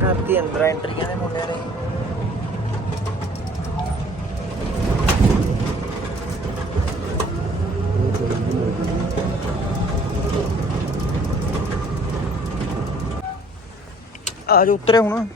घर की अंदर एंट्री कहते मुंडे ने। आज उतरे हूँ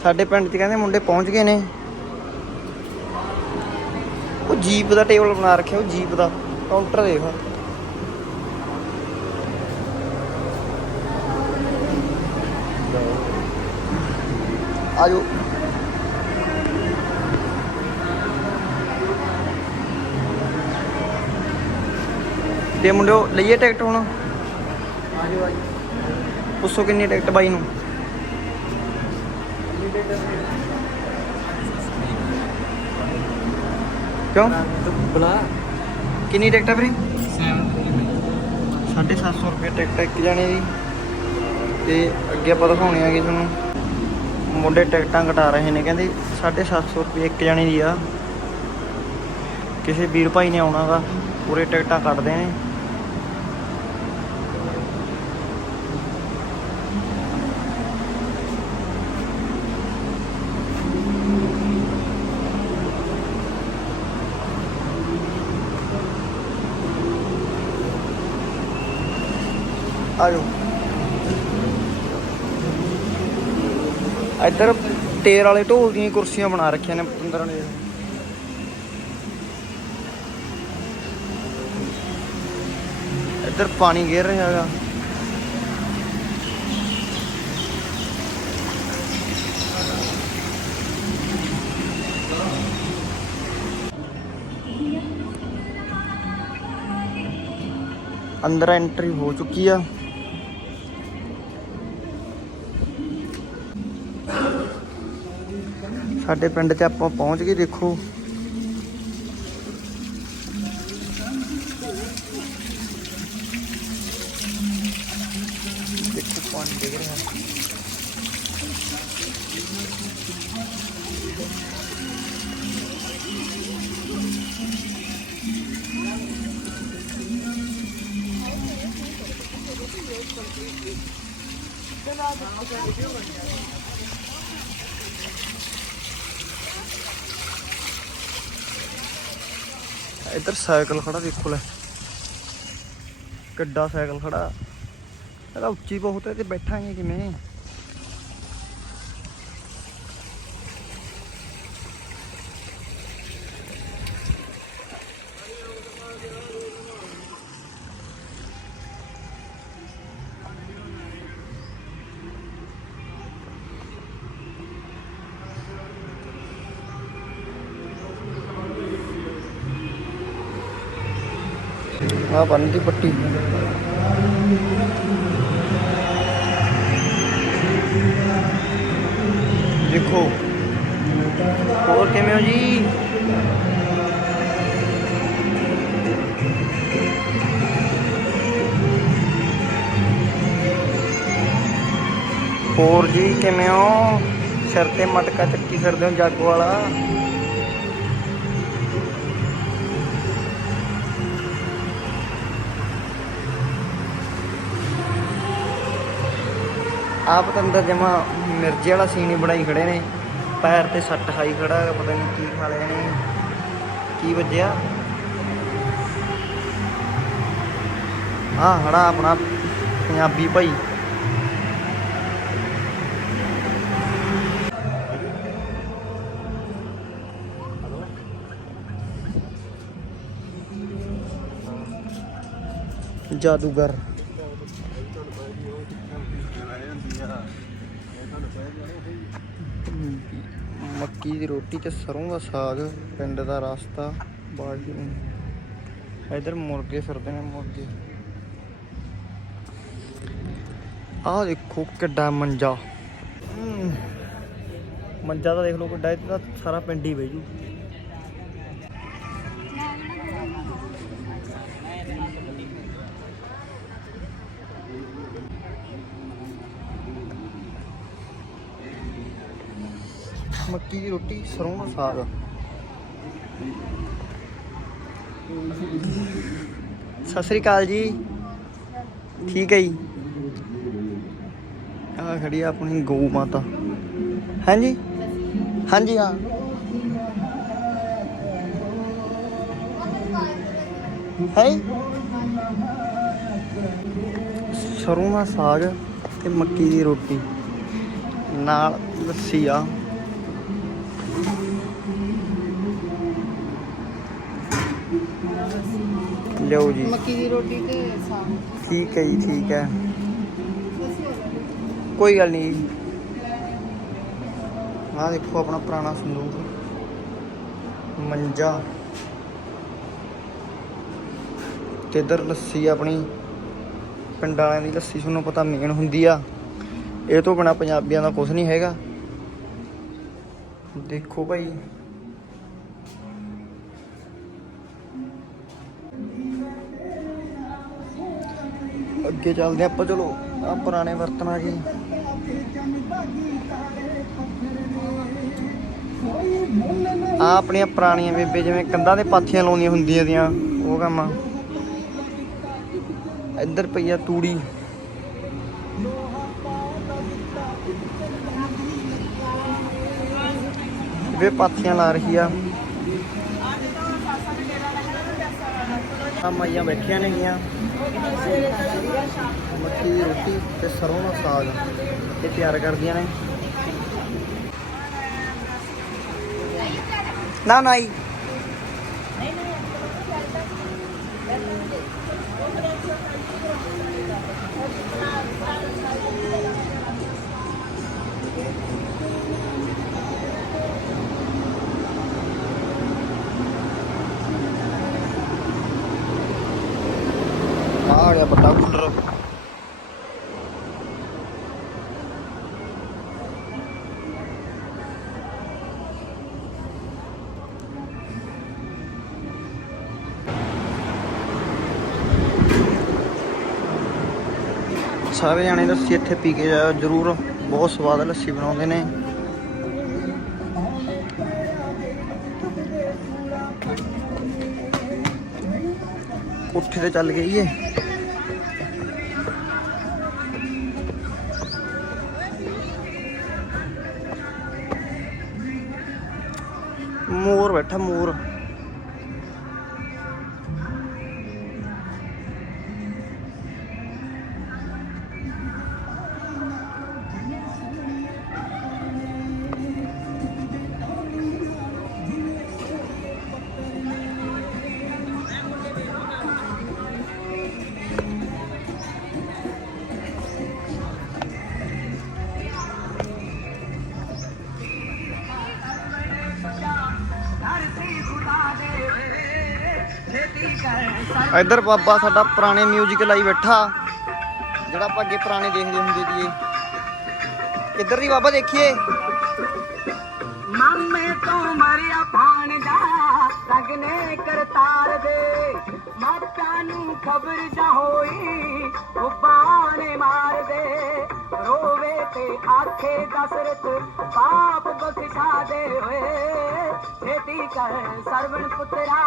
साडे पिंड च कहते मुंडे पहुँच गए ने। वो जीप का टेबल बना रखे, वो जीप का काउंटर देख आजो। ते मुंडे लईए टिकट हुण आजो आजो पुछो किन्नी टिकट बाई नूं। क्यों बुला किन्नी टिकट है फिर? 750 रुपये टिकट एक जाने की। तो अगे आप दिखाने आ कि थोनों मुंडे टिकटा घटा रहे हैं, कहते 750 रुपये एक जाने की आ। किसी वीर भाई ने आना गा पूरे टिकटा कटते हैं। आजो इधर टेर वाले ढोल दी कुर्सियां बना रखिया ने अंदर ने। इधर पानी गिर रहा है। अंदर एंट्री हो चुकी है। साडे पिंड ते आपां पहुंच गए। देखो देखो पानी डिग रहा है। इधर साइकिल खड़ा देखो, ले किड्डा साइकिल खड़ा। उच्ची बहुत है, बैठांगे किवें? आ बनती पट्टी देखो। और किवें हो जी? और जी किवें हो? सिर ते मटका चक्की फिरदे हो जग वाला। आप तो अंदर जमा मिर्जे वाला सीन ही बनाई खड़े ने। पैर ते सट खाई खड़ा, पता नहीं की खा लिया ने, की वजया। हाँ खड़ा अपना पंजाबी भाई। जादूगर मक्की की रोटी ते सरों का साग, पिंड का रास्ता, बाल्टी। इधर मुर्गे फिरते हैं, मुर्गे। आ देखो किड्डा मंजा। मंजा तो देख लो किड्डा, इतना सारा पिंड ही बेजू। ਮੱਕੀ ਦੀ ਰੋਟੀ ਸਰੋਂ ਦਾ ਸਾਗ। ਸਤਿ ਸ੍ਰੀ ਅਕਾਲ ਜੀ। ਠੀਕ ਹੈ ਜੀ। ਆ ਖੜੀ ਆ ਆਪਣੀ ਗਊ ਮਾਤਾ। ਹਾਂਜੀ ਹਾਂਜੀ ਹਾਂ। ਹੈ ਸਰੋਂ ਦਾ ਸਾਗ ਤੇ ਮੱਕੀ ਦੀ ਰੋਟੀ ਨਾਲ ਲੱਸੀ ਆ। ਲਿਓ ਜੀ ਮੱਕੀ ਦੀ ਰੋਟੀ ਤੇ ਸਾਗ। ਠੀਕ ਹੈ ਜੀ, ਠੀਕ ਹੈ, ਕੋਈ ਗੱਲ ਨਹੀਂ ਜੀ। ਆਹ ਦੇਖੋ ਆਪਣਾ ਪੁਰਾਣਾ ਸੰਦੂਕ, ਮੰਜਾ ਤੇ ਇੱਧਰ ਲੱਸੀ ਆਪਣੀ ਪਿੰਡਾਂ ਵਾਲਿਆਂ ਦੀ ਲੱਸੀ ਤੁਹਾਨੂੰ ਪਤਾ ਮੇਨ ਹੁੰਦੀ ਆ। ਇਹ ਤੋਂ ਬਿਨਾਂ ਪੰਜਾਬੀਆਂ ਦਾ ਕੁਝ ਨਹੀਂ ਹੈਗਾ। ਦੇਖੋ ਭਾਈ ਅੱਗੇ ਚੱਲਦੇ ਆਪਾਂ। ਚਲੋ ਆ ਪੁਰਾਣੇ ਬਰਤਨ ਆ ਗਏ। ਆ ਆਪਣੀਆਂ ਪੁਰਾਣੀਆਂ ਬੇਬੇ ਜਿਵੇਂ ਕੰਧਾਂ ਤੇ ਪਾਥੀਆਂ ਲਾਉਂਦੀਆਂ ਹੁੰਦੀਆਂ ਦੀਆਂ, ਉਹ ਕੰਮ ਆ। ਇੱਧਰ ਪਈ ਆ ਤੂੜੀ। ਵੇ ਪਾਥੀਆਂ ਲਾ ਰਹੀ ਆ। ਆ ਮਾਈਆਂ ਬੈਠੀਆਂ ਨੇਗੀਆਂ। ਮੱਕੀ ਦੀ ਰੋਟੀ ਤੇ ਸਰੋਂ ਦਾ ਸਾਗ ਇਹ ਤਿਆਰ ਕਰਦੀਆਂ ਨੇ। ਨਾ ਨਾ ਜੀ ਆ ਗਿਆ ਵੱਡਾ ਕੂਲਰ। ਸਾਰੇ ਜਾਣੇ ਲੱਸੀ ਇੱਥੇ ਪੀ ਕੇ ਜਾਓ ਜ਼ਰੂਰ, ਬਹੁਤ ਸਵਾਦ ਲੱਸੀ ਬਣਾਉਂਦੇ ਨੇ। ਕੋਠੇ ਤੇ ਚੱਲ ਗਈ ਏ। ਮੋਰ ਬੈਠਾ ਮੋਰ। ਇੱਧਰ ਬਾਬਾ ਸਾਡਾ ਪੁਰਾਣੇ ਮਿਊਜ਼ਿਕ ਲਾਈ ਬੈਠਾ, ਜਿਹੜਾ ਆਪਾਂ ਅੱਗੇ ਪੁਰਾਣੇ ਦੇਖਦੇ ਹੁੰਦੇ ਸੀਗੇ। ਕਿੱਧਰ ਦੀ ਬਾਬਾ ਦੇਖੀਏ। ਮਾਮੇ ਤੋਂ ਮਰਿਆ ਭਾਣਜਾ ਲੱਗਨੇ ਕਰਤਾਰ ਦੇ, ਮਾਤਾ ਨੂੰ ਖਬਰ ਜਾ ਹੋਈ ਉਹ ਬਾਣੇ ਮਾਰ ਦੇ। ਰੋਵੇ ਤੇ ਆਖੇ ਦਸਰਥ ਪਾਪ ਬਖਸ਼ਾ ਦੇ ਹੋਏ, ਛੇਤੀ ਕਰ ਸਰਵਣ ਪੁੱਤਰਾ।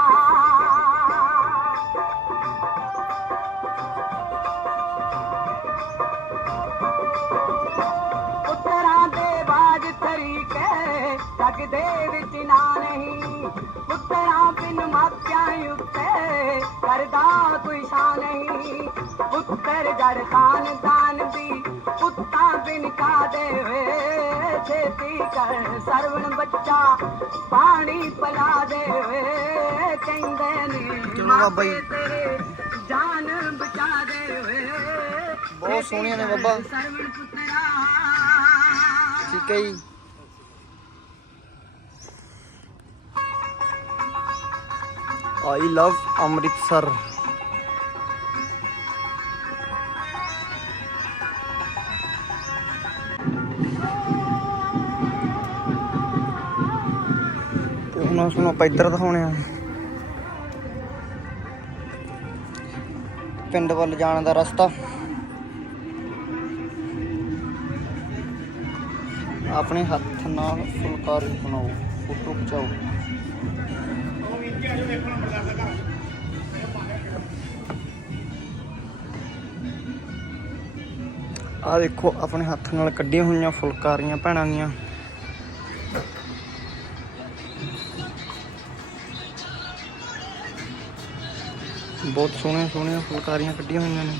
ਪੁੱਤਰਾਂ ਦੇ ਬਾਜ ਤਰੀਕੇ ਜਗ ਦੇ ਵਿੱਚ ਨਾ ਨਹੀਂ, ਪੁੱਤਰਾਂ ਬਿਨ ਮਾਪਿਆਂ ਉੱਤੇ ਕਰਦਾ ਕੋਈ ਸ਼ਾਨ ਨਹੀਂ। ਪੁੱਤਰ ਜਰ ਖਾਨਦਾਨ ਦੀ ਪੁੱਤਾਂ ਬਿਨ ਕਾਦੇ ਹੋਏ, ਛੇਤੀ ਕਰ ਸਰਵਣ ਬੱਚਾ ਪਾਣੀ ਪਿਲਾ ਦੇ ਹੋਏ। ਕਹਿੰਦੇ ਨੇ ਮਾਪੇ ਤੇਰੇ ਜਾਨ ਬਚਾ ਦੇ ਹੋਏ, ਬਹੁਤ ਸੋਹਣੀਆਂ ਨੇ ਬਾਬਾ। ਸਰਵਣ ਪੁੱਤਰਾ। ਠੀਕ ਹੈ ਜੀ। ਆਈ ਲਵ ਅੰਮ੍ਰਿਤਸਰ। ਤੇ ਹੁਣ ਸਾਨੂੰ ਆਪਾਂ ਇੱਧਰ ਦਿਖਾਉਣੇ ਆ ਪਿੰਡ ਵੱਲ ਜਾਣ ਦਾ ਰਸਤਾ। ਆਪਣੇ ਹੱਥ ਨਾਲ ਫੁਲਕਾਰੀ ਬਣਾਓ, ਫੋਟੋ ਖਿਚਾਓ। ਆਹ ਦੇਖੋ ਆਪਣੇ ਹੱਥ ਨਾਲ ਕੱਢੀਆਂ ਹੋਈਆਂ ਫੁਲਕਾਰੀਆਂ ਭੈਣਾਂ ਦੀਆਂ। ਬਹੁਤ ਸੋਹਣੀਆਂ ਸੋਹਣੀਆਂ ਫੁਲਕਾਰੀਆਂ ਕੱਢੀਆਂ ਹੋਈਆਂ ਨੇ।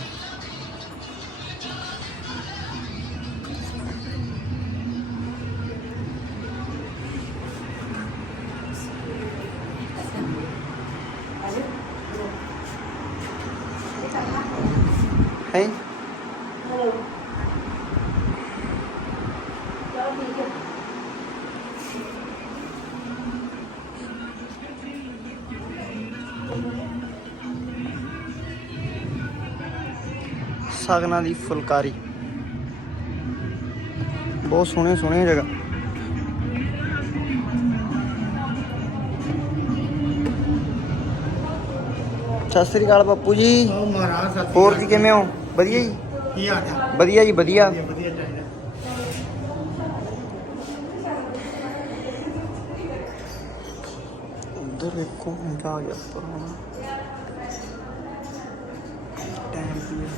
ਹੈ ਸਾਗਨਾਂ ਦੀ ਫੁਲਕਾਰੀ, ਬਹੁਤ ਸੋਹਣੀਆਂ ਸੋਹਣੀਆਂ ਜਗ੍ਹਾ। ਸਤਿ ਸ੍ਰੀ ਅਕਾਲ ਬਾਪੂ ਜੀ। ਹੋਰ ਜੀ ਕਿਵੇਂ ਹੋ? ਵਧੀਆ ਜੀ। ਕੀ ਹਾਲ ਹੈ? ਵਧੀਆ ਜੀ ਵਧੀਆ। ਵਧੀਆ ਚਾਹੀਦਾ। ਉਧਰ ਦੇਖੋ ਮੁੰਡਾ ਆ ਗਿਆ ਪੁਰਾਣਾ ਟਾਈਮ ਪੀਸ,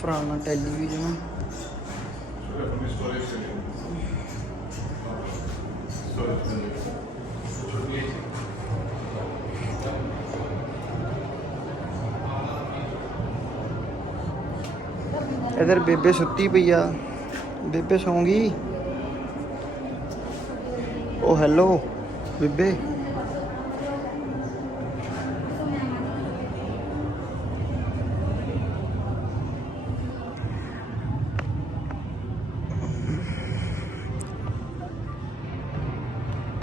ਪੁਰਾਣਾ ਟੈਲੀਵਿਜ਼ਨ। इधर बेबे सुती पई आ, बेबे सौ गई। ओ हेलो बेबे।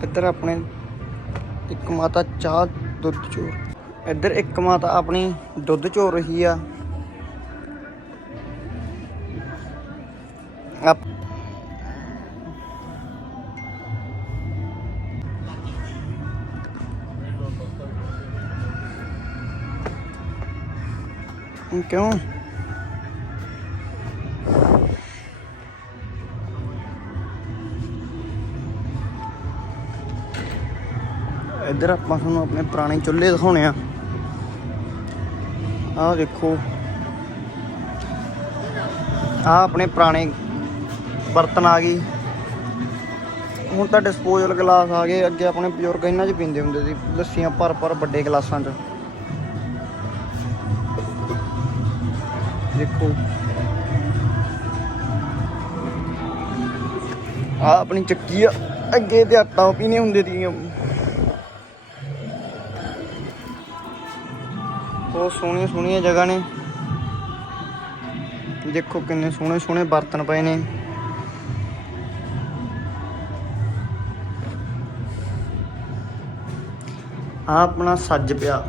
इधर अपने एक माता चाह दुध चो, इधर एक माता अपनी दुध चो रही आ। क्यों इधर ਆਪਾਂ ਤੁਹਾਨੂੰ ਆਪਣੇ ਪੁਰਾਣੇ ਚੁੱਲ੍ਹੇ ਦਿਖਾਉਣੇ ਆ। ਆਹ ਦੇਖੋ ਆਹ ਆਪਣੇ ਪੁਰਾਣੇ ਬਰਤਨ ਆ ਗਏ। ਹੁਣ ਤਾਂ ਡਿਸਪੋਜ਼ਲ ਗਲਾਸ ਆ ਗਏ। ਅੱਗੇ ਆਪਣੇ ਬਜ਼ੁਰਗ ਇਹਨਾਂ 'ਚ ਪੀਂਦੇ ਹੁੰਦੇ ਸੀ ਲੱਸੀਆਂ ਭਰ ਵੱਡੇ ਗਲਾਸਾਂ 'ਚ। ਦੇਖੋ ਆਹ ਆਪਣੀ ਚੱਕੀ ਆ। ਅੱਗੇ ਤੇ ਆਟਾ ਪੀਣੇ ਹੁੰਦੇ ਸੀ। ਬਹੁਤ ਸੋਹਣੀਆਂ ਸੋਹਣੀਆਂ ਜਗ੍ਹਾ ਨੇ। ਦੇਖੋ ਕਿੰਨੇ ਸੋਹਣੇ ਸੋਹਣੇ ਬਰਤਨ ਪਏ ਨੇ। ਆਹ ਆਪਣਾ ਸੱਜ ਪਿਆ।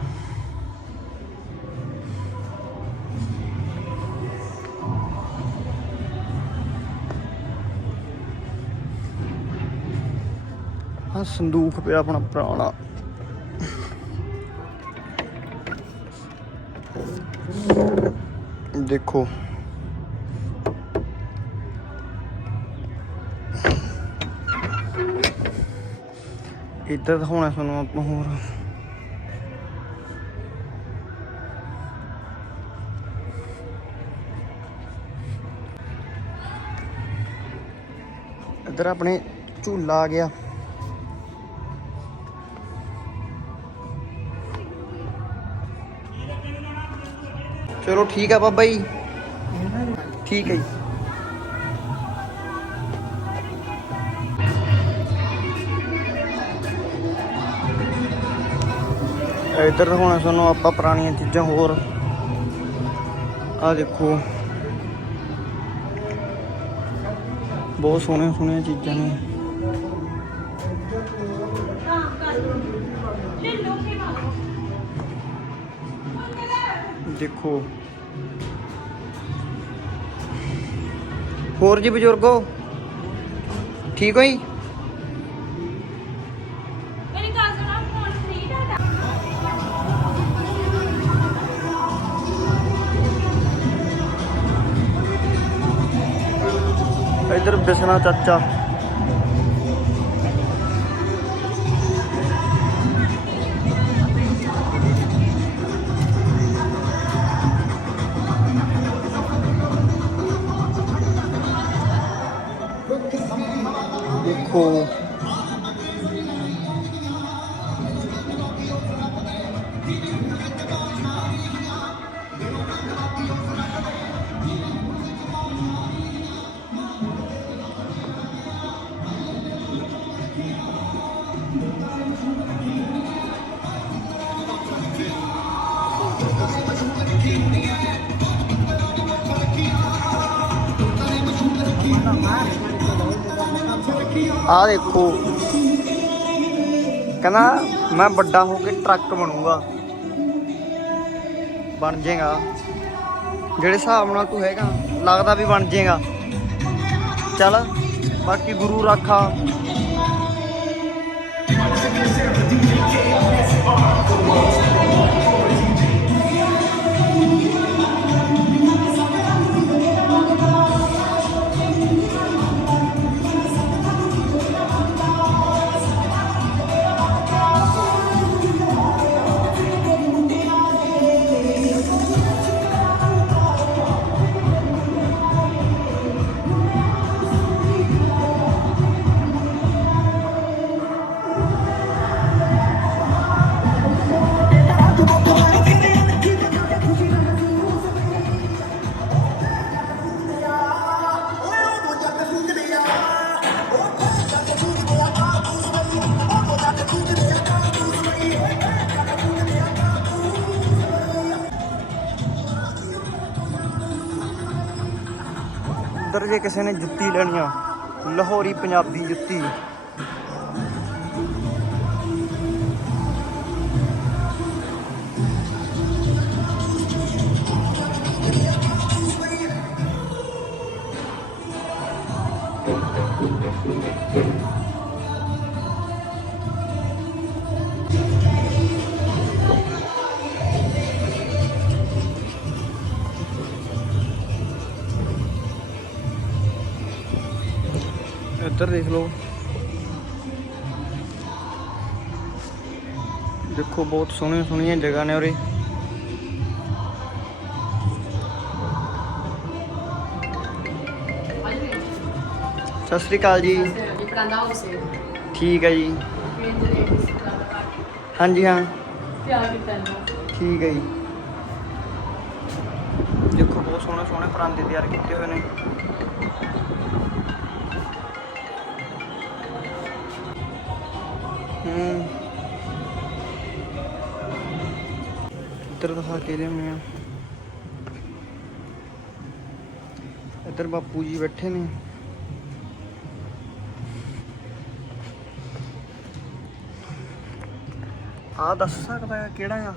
ਆਹ ਸੰਦੂਕ ਪਿਆ ਆਪਣਾ ਪੁਰਾਣਾ। ਦੇਖੋ ਇੱਧਰ ਦਿਖਾਉਣਾ ਤੁਹਾਨੂੰ ਆਪਾਂ ਹੋਰ। ਇੱਧਰ ਆਪਣੇ ਝੂਲਾ ਆ ਗਿਆ। ਚਲੋ ਠੀਕ ਆ ਬਾਬਾ ਜੀ, ਠੀਕ ਹੈ ਜੀ। ਇੱਧਰ ਦਿਖਾਉਣਾ ਤੁਹਾਨੂੰ ਆਪਾਂ ਪੁਰਾਣੀਆਂ ਚੀਜ਼ਾਂ ਹੋਰ। ਆਹ ਦੇਖੋ ਬਹੁਤ ਸੋਹਣੀਆਂ ਸੋਹਣੀਆਂ ਚੀਜ਼ਾਂ ਨੇ। ਦੇਖੋ ਹੋਰ ਜੀ ਬਜ਼ੁਰਗੋ ਠੀਕ ਹੋ ਜੀ? इधर बिसना चाचा ਦੇਖੋ ਆਹ ਦੇਖੋ ਕਹਿੰਦਾ ਮੈਂ ਵੱਡਾ ਹੋ ਕੇ ਟਰੱਕ ਬਣੂੰਗਾ। ਬਣ ਜਾਏਗਾ ਜਿਹੜੇ ਹਿਸਾਬ ਨਾਲ ਤੂੰ ਹੈਗਾ, ਲੱਗਦਾ ਵੀ ਬਣ ਜਾਏਗਾ। ਚੱਲ ਬਾਕੀ ਗੁਰੂ ਰਾਖਾ। ਇੱਧਰ ਜੇ ਕਿਸੇ ਨੇ ਜੁੱਤੀ ਲੈਣੀ ਆ, ਲਾਹੌਰੀ ਪੰਜਾਬੀ ਜੁੱਤੀ। ਇੱਧਰ ਦੇਖ ਲਓ, ਦੇਖੋ ਬਹੁਤ ਸੋਹਣੀਆਂ ਸੋਹਣੀਆਂ ਜਗ੍ਹਾ ਨੇ ਉਰੇ। ਸਤਿ ਸ੍ਰੀ ਅਕਾਲ ਜੀ। ਠੀਕ ਹੈ ਜੀ। ਹਾਂਜੀ ਹਾਂ ਠੀਕ ਹੈ ਜੀ। ਦੇਖੋ ਬਹੁਤ ਸੋਹਣੇ ਸੋਹਣੇ ਪਰਾਂਦੇ ਤਿਆਰ ਕੀਤੇ ਹੋਏ ਨੇ। ਇੱਧਰ ਦਿਖਾ ਕੇ ਲਿਆਉਂਦੇ ਆ। ਇੱਧਰ ਬਾਪੂ ਜੀ ਬੈਠੇ ਨੇ। ਆ ਦੱਸ ਸਕਦਾ ਹੈ ਕਿਹੜਾ ਆ?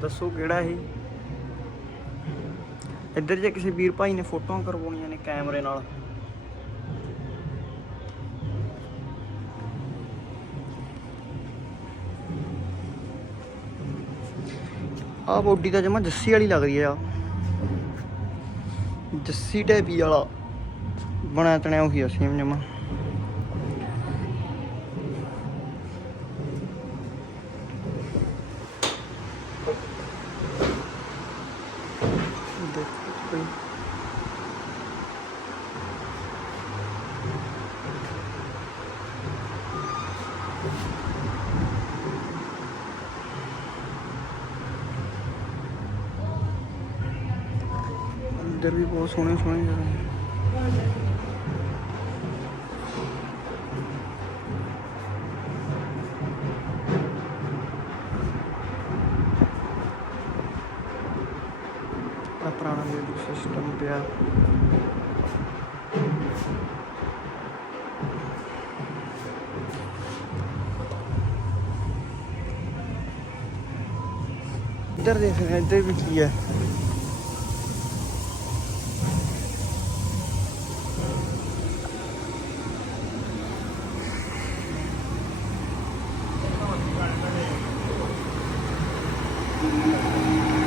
ਦੱਸੋ ਕਿਹੜਾ ਇਹ? ਇੱਧਰ ਜੇ ਕਿਸੇ ਵੀਰ ਭਾਈ ਨੇ ਫੋਟੋਆਂ ਕਰਵਾਉਣੀਆਂ ਨੇ ਕੈਮਰੇ ਨਾਲ, ਆਹ ਬੋਡੀ ਤਾਂ ਜਮਾ ਜੱਸੀ ਵਾਲੀ ਲੱਗ ਰਹੀ ਆ। ਜੱਸੀ ਟੈਪੀ ਵਾਲਾ ਬਣਿਆ ਤਣਿਆ ਉਹੀ ਆ ਸੇਮ ਜਮਾ। इधर भी बहुत सोहने सोहने जगह हैं। पुराना म्यूजिक सिस्टम पे इधर देख रहे हैं, इधर भी किया है।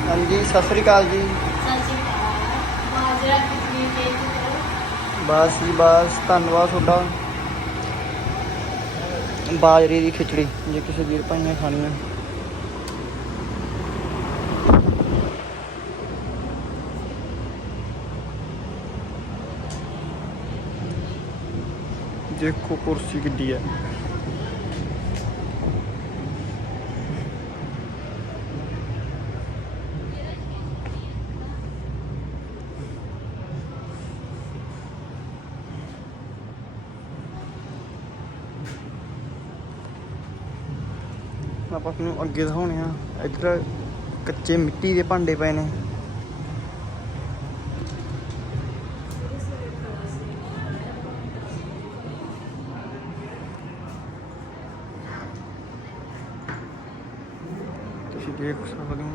हाँ जी सत श्री अकाल जी। बस जी बस धन्यवाद थोड़ा। बाजरे की खिचड़ी जे किसी वीर भाई ने खानी है। ਦੇਖੋ ਕੁਰਸੀ ਕਿੱਡੀ ਹੈ। ਆਪਾਂ ਨੂੰ ਅੱਗੇ ਦਿਖਾਉਣੇ ਆ। ਇੱਧਰ ਕੱਚੇ ਮਿੱਟੀ ਦੇ ਭਾਂਡੇ ਪਏ ਨੇ। ਤੁਸੀਂ ਦੇਖ ਸਕਦੇ ਹੋ।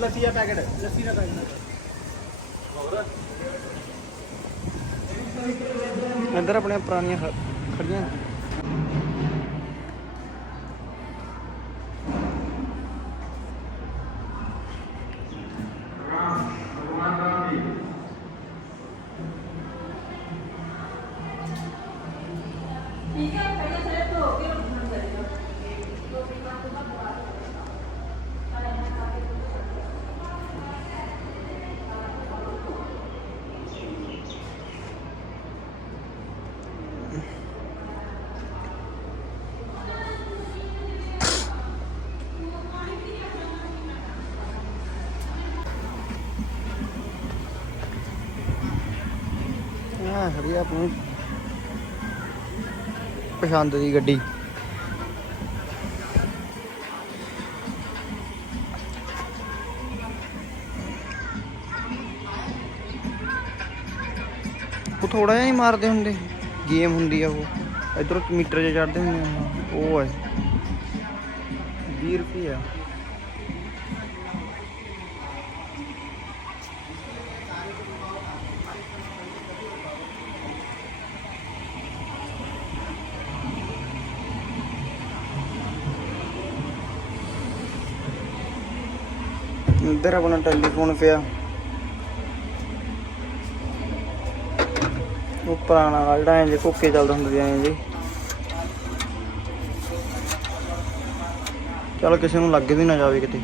ਲੱਸੀ ਦਾ ਪੈਕਟ ਇੱਧਰ ਆਪਣੇ ਪੁਰਾਣੀਆਂ ਖੜੀਆਂ। ਖੜੀ ਆਪਣੀ ਪਸੰਦ ਦੀ ਗੱਡੀ। ਉਹ ਥੋੜਾ ਜਿਹਾ ਹੀ ਮਾਰਦੇ ਹੁੰਦੇ, ਗੇਮ ਹੁੰਦੀ ਆ ਉਹ। ਇਧਰੋਂ ਮੀਟਰ 'ਚ ਚੜ੍ਹਦੇ ਹੁੰਦੇ ਆ, ਉਹ ਹੈ 20 ਰੁਪਏ ਆ। ਇੱਧਰ ਆਪਣਾ ਟੈਲੀਫੋਨ ਪਿਆ, ਉਹ ਪੁਰਾਣਾ ਜਿਹੜਾ ਐਂ ਜੇ ਘੁੱਕੇ ਚੱਲਦਾ ਹੁੰਦਾ ਸੀ ਐਂ ਜੀ। ਚਲ ਕਿਸੇ ਨੂੰ ਲੱਗ ਵੀ ਨਾ ਜਾਵੇ ਕਿਤੇ।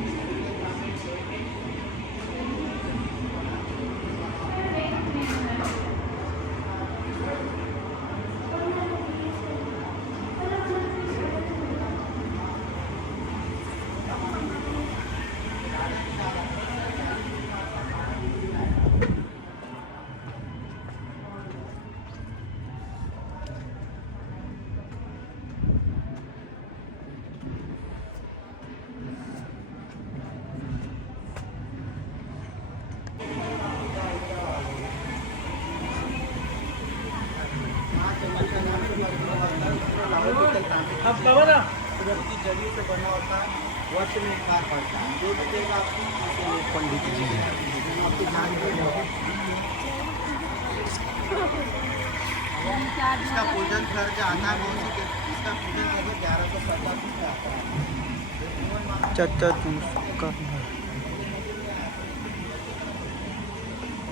अब बाबा ना की जड़ी से बना होता है, वर्ष में एक बार पड़ता है। जो भी देगा आपको पंडित जी है, आपको ध्यान इसका पूजन खर्च आता है बहुत सी। इसका पूजन खर्च 1150 रुपये आता है। चाचा जूस का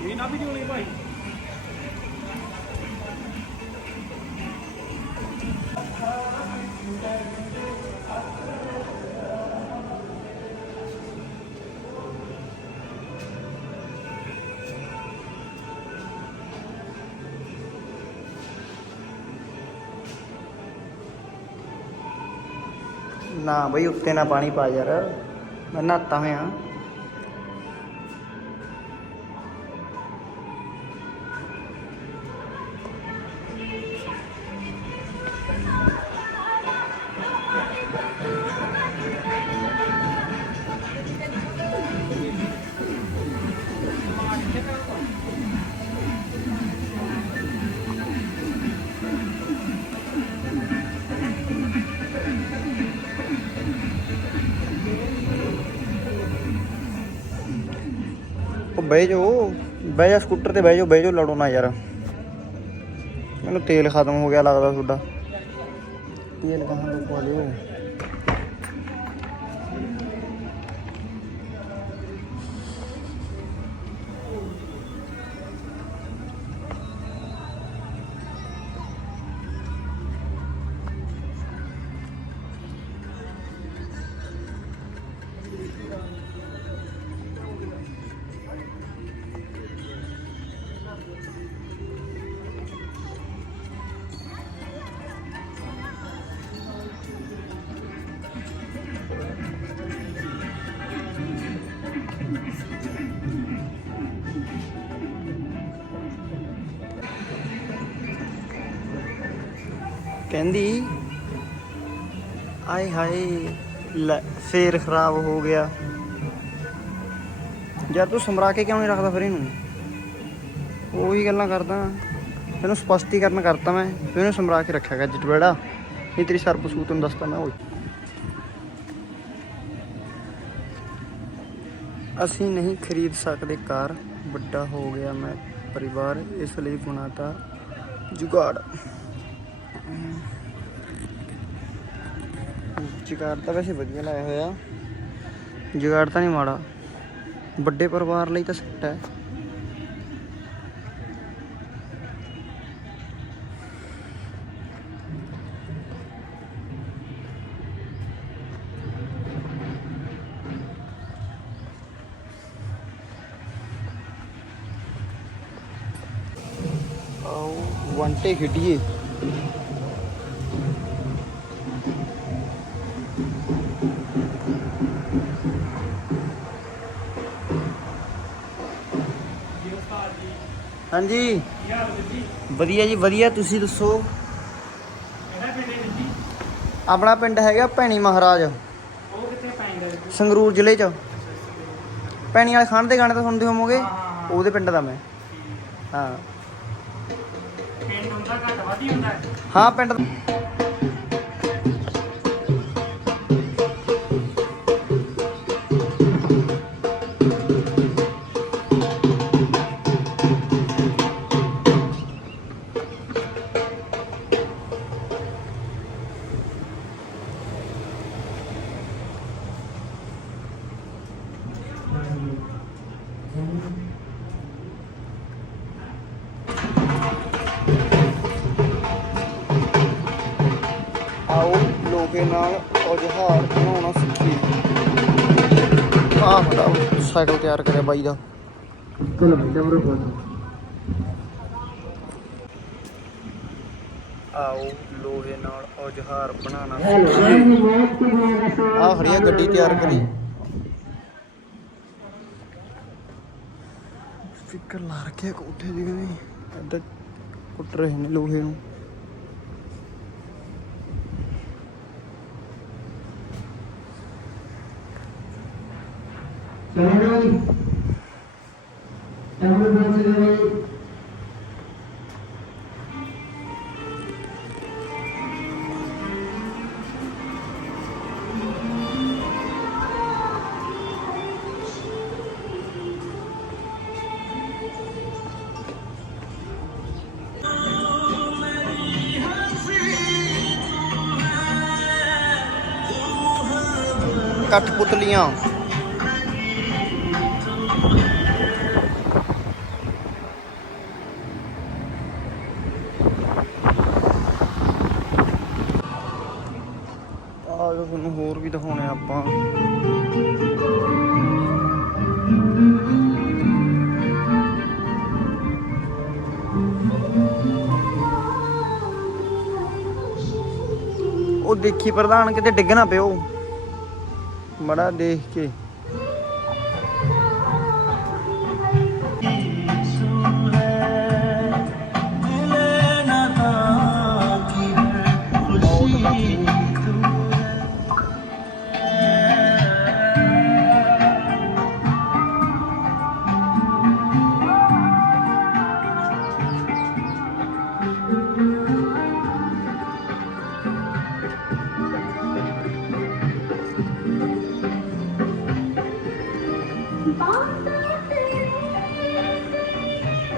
ये ना भी नहीं भाई। ਨਾ ਬਈ ਉੱਤੇ ਨਾ ਪਾਣੀ ਪਾ ਯਾਰ, ਮੈਂ ਨਹਾਤਾ ਹੋਇਆ। ਉਹ ਬਹਿ ਜਾਓ, ਬਹਿ ਜਾ ਸਕੂਟਰ ਤੇ ਬਹਿ ਜਾਓ, ਲੜੋ ਨਾ ਯਾਰ। ਮੈਨੂੰ ਤੇਲ ਖਤਮ ਹੋ ਗਿਆ ਲੱਗਦਾ ਤੁਹਾਡਾ। ਤੇਲ ਕਹਾਂ ਤੋਂ ਪਾ ਲਿਓ। ਕਹਿੰਦੀ ਆਏ ਹਾਏ ਲੈ ਫੇਰ ਖਰਾਬ ਹੋ ਗਿਆ। ਯਾਰ ਤੂੰ ਸਮਰਾ ਕੇ ਕਿਉਂ ਨਹੀਂ ਰੱਖਦਾ ਫਿਰ ਇਹਨੂੰ? ਉਹੀ ਗੱਲਾਂ ਕਰਦਾ ਤੈਨੂੰ ਸਪਸ਼ਟੀਕਰਨ ਕਰਤਾ ਮੈਂ, ਤੂੰ ਇਹਨੂੰ ਸਮਰਾ ਕੇ ਰੱਖਿਆ ਗਾ ਜਟਵੇੜਾ, ਇਹ ਤੇਰੀ ਸਰਪ ਸੂਤ ਨੂੰ ਦੱਸਦਾ ਮੈਂ। ਅਸੀਂ ਨਹੀਂ ਖਰੀਦ ਸਕਦੇ ਕਾਰ, ਵੱਡਾ ਹੋ ਗਿਆ ਮੈਂ ਪਰਿਵਾਰ, ਇਸ ਲਈ ਬਣਾਤਾ ਜੁਗਾੜ। ਜੁਗਾੜ ਤਾਂ ਵੈਸੇ ਵਧੀਆ ਲਾਇਆ ਹੋਇਆ, ਜੁਗਾੜ ਤਾਂ ਨਹੀਂ ਮਾੜਾ, ਵੱਡੇ ਪਰਿਵਾਰ ਲਈ ਤਾਂ ਸੈੱਟ ਹੈ। ਆਓ ਵੰਟੇ ਖੇਡੀਏ। ਹਾਂਜੀ ਵਧੀਆ ਜੀ ਵਧੀਆ, ਤੁਸੀਂ ਦੱਸੋ? ਆਪਣਾ ਪਿੰਡ ਹੈਗਾ ਭੈਣੀ ਮਹਾਰਾਜ, ਸੰਗਰੂਰ ਜ਼ਿਲ੍ਹੇ 'ਚ। ਭੈਣੀ ਵਾਲੇ ਖਾਣ ਦੇ ਗਾਣੇ ਤਾਂ ਸੁਣਦੇ ਹੋਵੋਗੇ, ਉਹਦੇ ਪਿੰਡ ਦਾ ਮੈਂ। ਹਾਂ ਹਾਂ ਪਿੰਡ ਆਓ ਲੋਕੇ ਨਾਲ ਔਜ਼ਾਰ ਬਣਾਉਣਾ ਸਿੱਖੀਏ। ਆਹ ਬੜਾ ਸਾਈਕਲ ਤਿਆਰ ਕਰਿਆ ਬਾਈ ਦਾ। ਚਲੋ ਕੈਮਰਾ ਕੋਲ ਆਓ ਲੋਹੇ ਨਾਲ ਔਜ਼ਾਰ ਬਣਾਉਣਾ ਸਿੱਖੀਏ। ਆਹ ਖੜੀ ਆ ਗੱਡੀ ਤਿਆਰ ਕਰੀ, ਸਪੀਕਰ ਲਾ ਰੱਖਿਆ ਕੋਠੇ ਦੀ, ਕਹਿੰਦੇ ਇੱਦਾਂ ਕੁੱਟ ਰਹੇ ਨੇ ਲੋਹੇ ਨੂੰ। ਕਠਪੁਤਲੀਆਂ ਆਹ ਤੁਹਾਨੂੰ ਹੋਰ ਵੀ ਦਿਖਾਉਣੇ ਆਪਾਂ। ਉਹ ਦੇਖੀ ਪ੍ਰਧਾਨ ਕਿਤੇ ਡਿੱਗ ਨਾ ਪਿਓ, ਮੜਾ ਦੇਖ ਕੇ।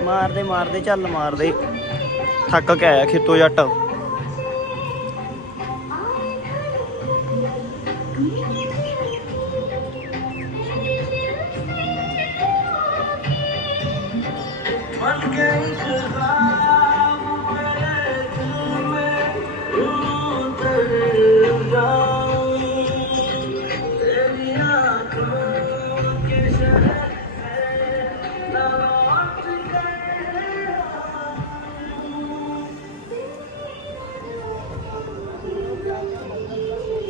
ਮਾਰਦੇ ਮਾਰਦੇ ਚੱਲ ਮਾਰਦੇ, ਥੱਕ ਕੇ ਆਇਆ ਖੇਤੋਂ ਜੱਟ।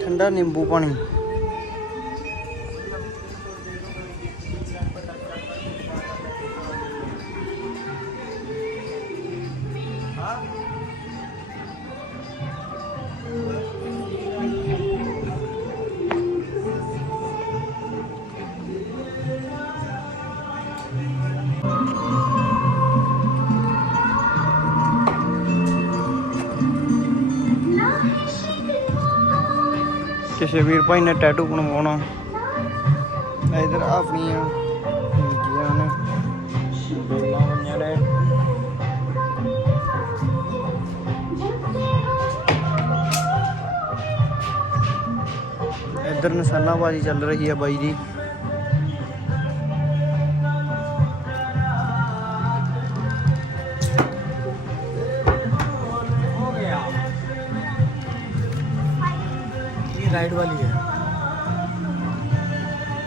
ठंडा नींबू पानी। ਕਿਸੇ ਵੀਰ ਭਾਈ ਨੇ ਟੈਟੂ ਬਣਵਾਉਣਾ ਇਧਰ ਆਪਣੀਆਂ ਹੁੰਦੀਆਂ ਨੇ ਬੇਲਾਂ ਹੋਈਆਂ ਨੇ। ਇੱਧਰ ਨਿਸ਼ਾਨਾਬਾਜ਼ੀ ਚੱਲ ਰਹੀ ਹੈ ਬਾਈ ਜੀ। हो गया ये राइड वाली है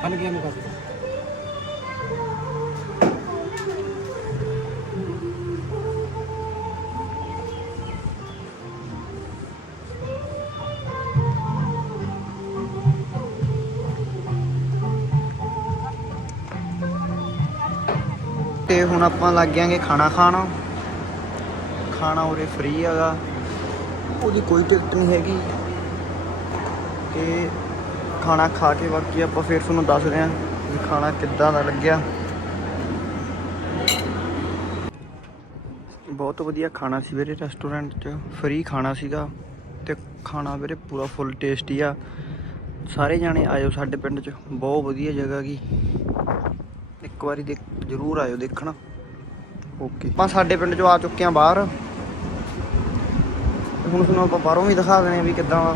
बन गया मुका ਤੇ ਹੁਣ ਆਪਾਂ ਲੱਗ ਜਾਾਂਗੇ ਖਾਣਾ ਖਾਣ। ਖਾਣਾ ਉਰੇ ਫ੍ਰੀ ਹੈਗਾ, ਉਹਦੀ ਕੋਈ ਟਿਕਟ ਨਹੀਂ ਹੈਗੀ। ਤੇ ਖਾਣਾ ਖਾ ਕੇ ਬਾਕੀ ਆਪਾਂ ਫਿਰ ਤੁਹਾਨੂੰ ਦੱਸਦੇ ਹਾਂ ਵੀ ਖਾਣਾ ਕਿੱਦਾਂ ਦਾ ਲੱਗਿਆ। ਬਹੁਤ ਵਧੀਆ ਖਾਣਾ ਸੀ ਵੀਰੇ, ਰੈਸਟੋਰੈਂਟ 'ਚ ਫ੍ਰੀ ਖਾਣਾ ਸੀਗਾ ਤੇ ਖਾਣਾ ਵੀਰੇ ਪੂਰਾ ਫੁੱਲ ਟੇਸਟੀ ਆ। ਸਾਰੇ ਜਾਣੇ ਆਇਓ ਸਾਡੇ ਪਿੰਡ 'ਚ, ਬਹੁਤ ਵਧੀਆ ਜਗ੍ਹਾ ਗੀ, ਇੱਕ ਵਾਰੀ ਜ਼ਰੂਰ ਆਇਓ ਦੇਖਣ। ਓਕੇ, ਆਪਾਂ ਸਾਡੇ ਪਿੰਡ 'ਚੋਂ ਆ ਚੁੱਕੇ ਹਾਂ ਬਾਹਰ। ਹੁਣ ਤੁਹਾਨੂੰ ਆਪਾਂ ਬਾਹਰੋਂ ਵੀ ਦਿਖਾ ਦਿੰਦੇ ਹਾਂ ਵੀ ਕਿੱਦਾਂ ਵਾ।